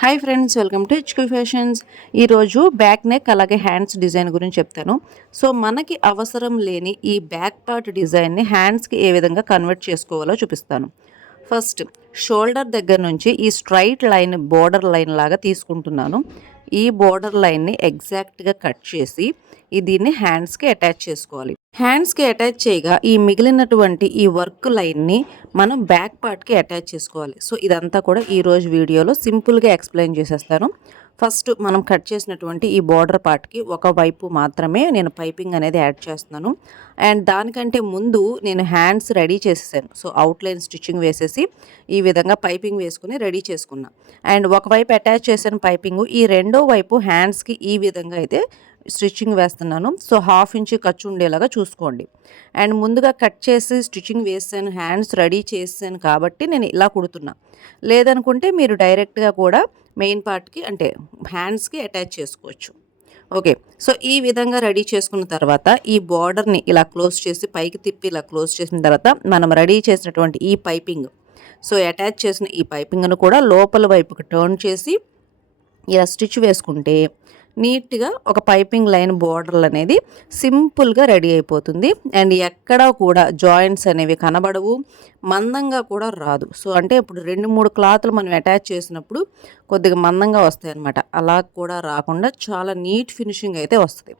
Hi friends welcome to HQ fashions ఈరోజు back neck అలాగే hands design గురించి చెప్తాను. సో మనకి అవసరం లేని ఈ బ్యాక్ పార్ట్ డిజైన్ని హ్యాండ్స్కి ఏ విధంగా కన్వర్ట్ చేసుకోవాలో చూపిస్తాను. ఫస్ట్ షోల్డర్ దగ్గర నుంచి ఈ స్ట్రైట్ లైన్ బోర్డర్ లైన్ లాగా తీసుకుంటున్నాను. ఈ బోర్డర్ లైన్ని ఎగ్జాక్ట్గా కట్ చేసి దీన్ని హ్యాండ్స్కి అటాచ్ చేసుకోవాలి. హ్యాండ్స్కి అటాచ్ చేయగా ఈ మిగిలినటువంటి ఈ వర్క్ లైన్ని మనం బ్యాక్ పార్ట్కి అటాచ్ చేసుకోవాలి. సో ఇదంతా కూడా ఈరోజు వీడియోలో సింపుల్గా ఎక్స్ప్లెయిన్ చేసేస్తాను. ఫస్ట్ మనం కట్ చేసినటువంటి ఈ బార్డర్ పార్ట్కి ఒక వైపు మాత్రమే నేను పైపింగ్ అనేది యాడ్ చేస్తున్నాను. అండ్ దానికంటే ముందు నేను హ్యాండ్స్ రెడీ చేసేసాను. సో అవుట్లైన్ స్టిచ్చింగ్ వేసేసి ఈ విధంగా పైపింగ్ వేసుకుని రెడీ చేసుకున్నా. అండ్ ఒకవైపు అటాచ్ చేసిన పైపింగ్ ఈ రెండో వైపు హ్యాండ్స్కి ఈ విధంగా అయితే స్టిచ్చింగ్ వేస్తున్నాను. సో హాఫ్ ఇంచ్ ఖర్చు ఉండేలాగా చూసుకోండి. అండ్ ముందుగా కట్ చేసి స్టిచ్చింగ్ వేసాను హ్యాండ్స్ రెడీ చేసాను కాబట్టి నేను ఇలా కుడుతున్నా. లేదనుకుంటే మీరు డైరెక్ట్గా కూడా మెయిన్ పార్ట్కి అంటే హ్యాండ్స్కి అటాచ్ చేసుకోవచ్చు. ఓకే. సో ఈ విధంగా రెడీ చేసుకున్న తర్వాత ఈ బార్డర్ని ఇలా క్లోజ్ చేసి పైకి తిప్పి ఇలా క్లోజ్ చేసిన తర్వాత మనం రెడీ చేసినటువంటి ఈ పైపింగ్. సో అటాచ్ చేసిన ఈ పైపింగ్ను కూడా లోపల వైపుకి టర్న్ చేసి ఇలా స్టిచ్ వేసుకుంటే నీట్గా ఒక పైపింగ్ లైన్ బోర్డర్లు అనేది సింపుల్గా రెడీ అయిపోతుంది. అండ్ ఎక్కడా కూడా జాయింట్స్ అనేవి కనబడవు. మందంగా కూడా రాదు. సో అంటే ఇప్పుడు రెండు మూడు క్లాత్లు మనం అటాచ్ చేసినప్పుడు కొద్దిగా మందంగా వస్తాయి అనమాట అలా కూడా రాకుండా చాలా నీట్ ఫినిషింగ్ అయితే వస్తుంది.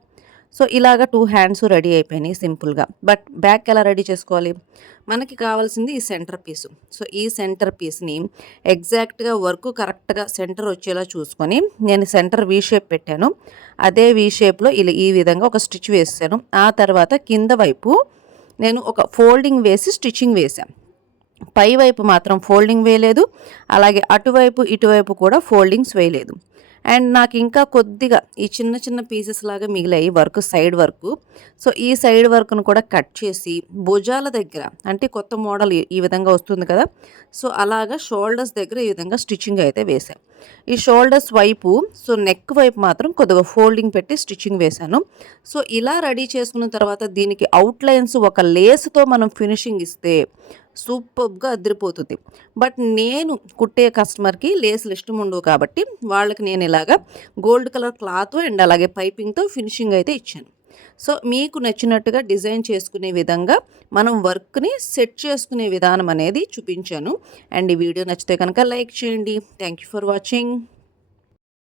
సో ఇలాగ టూ హ్యాండ్స్ రెడీ అయిపోయినాయి సింపుల్గా. బట్ బ్యాక్ ఎలా రెడీ చేసుకోవాలి? మనకి కావాల్సింది ఈ సెంటర్ పీసు సో ఈ సెంటర్ పీస్ని ఎగ్జాక్ట్గా వర్క్ కరెక్ట్గా సెంటర్ వచ్చేలా చూసుకొని నేను సెంటర్ వీ షేప్ పెట్టాను. అదే వీ షేప్లో ఇలా ఈ విధంగా ఒక స్టిచ్ వేసాను. ఆ తర్వాత కింద వైపు నేను ఒక ఫోల్డింగ్ వేసి స్టిచ్చింగ్ వేసాను పై వైపు మాత్రం ఫోల్డింగ్ వేయలేదు. అలాగే అటువైపు ఇటువైపు కూడా ఫోల్డింగ్స్ వేయలేదు. అండ్ నాకు ఇంకా కొద్దిగా ఈ చిన్న చిన్న పీసెస్ లాగా మిగిలాయి వర్క్ సైడ్ వర్క్. సో ఈ సైడ్ వర్క్ను కూడా కట్ చేసి భుజాల దగ్గర అంటే కొత్త మోడల్ ఈ విధంగా వస్తుంది కదా? సో అలాగా షోల్డర్స్ దగ్గర ఈ విధంగా స్టిచ్చింగ్ అయితే వేసాం ఈ షోల్డర్స్ వైపు సో నెక్ వైపు మాత్రం కొద్దిగా ఫోల్డింగ్ పెట్టి స్టిచ్చింగ్ వేశాను. సో ఇలా రెడీ చేసుకున్న తర్వాత దీనికి అవుట్లైన్స్ ఒక లేస్తో మనం ఫినిషింగ్ ఇస్తే సూపర్గా అదిరిపోతుంది. బట్ నేను కుట్టే కస్టమర్కి లేసులు ఇష్టం ఉండవు కాబట్టి వాళ్ళకి నేను ఇలాగా గోల్డ్ కలర్ క్లాత్ అండ్ అలాగే పైపింగ్తో ఫినిషింగ్ అయితే ఇచ్చాను. సో మీకు నచ్చినట్టుగా డిజైన్ చేసుకునే విధంగా మనం వర్క్ని సెట్ చేసుకునే విధానం అనేది చూపించాను. అండ్ ఈ వీడియో నచ్చితే కనుక లైక్ చేయండి. Thank you for watching.